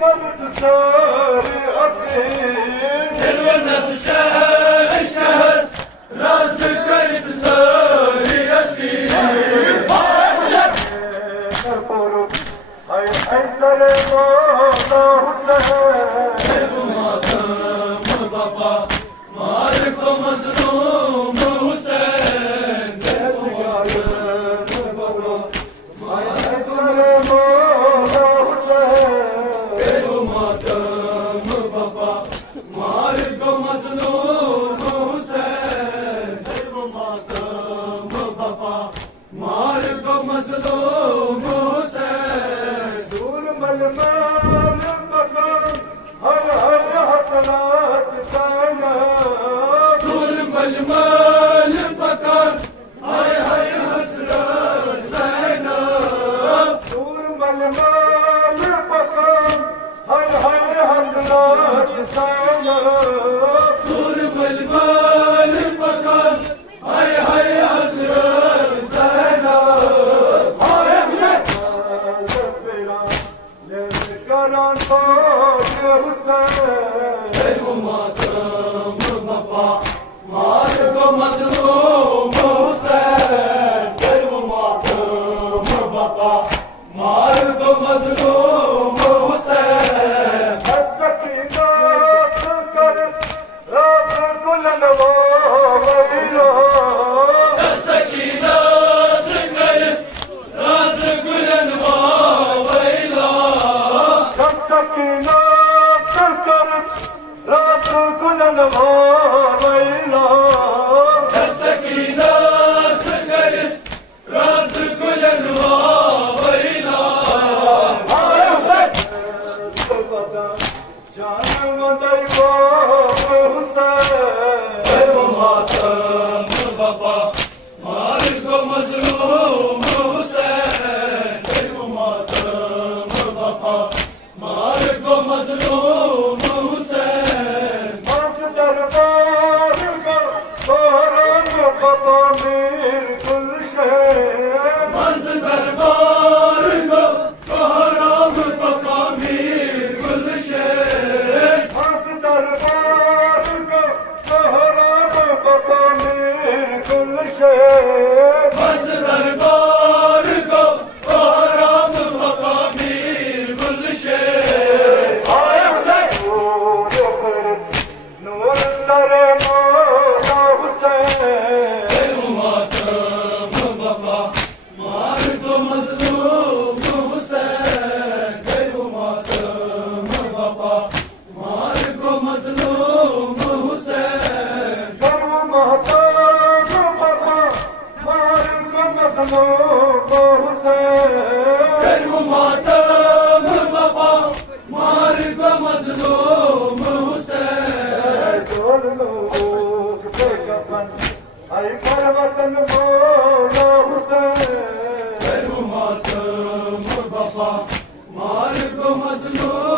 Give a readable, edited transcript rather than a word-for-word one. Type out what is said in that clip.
करत सारे हसीन दिलवनस शहर शहर राज करत सारे हसीन सर मौला हुसैन मातम बाबा मार को मजलूम हुसैन सर मौला हुसैन मातम बाबा मार को मजलूम हुसैन मातम बाबा मार को मजलूम मल मकान हर हर हसनात सैना सुर मल मकान हर हर हसनात सैना सुर मल मकान हर हर हसनात सैना सुर मल मकान हर हर हसनात सैना करान पाक हुसैन मातम बाबा मार को मजलूम हुसैन मातम बाबा मार को मजलूम हुसैन सकीना कर रास गुलन वाइलो सकीना कर रास गुलन सकीना सरकर रास गुलन वाइला सकीना सरकर रास गुलन वाइला जान मदई हुसैन मातम बाबा मार को मजलूम हुसैन मातम बाबा मार को मजलूम हुसैन बस दरबार का कोहराम बाबा मीर गुलशन बस दरबार का कोहराम बाबा मीर गुलशन बस दरबार का कोहराम बाबा मीर गुलशन बस दरबार का कोहराम बाबा मीर नूर सर मौला हुसैन मातम बाबा मार को मजलूम हुसैन मातम बाबा मार को मजलूम हुसैन मातम बाबा मार को मजलूम हुसैन मातम बाबा मार को मजलूम हुसैन ढोल लोग बेकफन आई परवतन मौला हुसैन मातम बाबा मार को मजलूम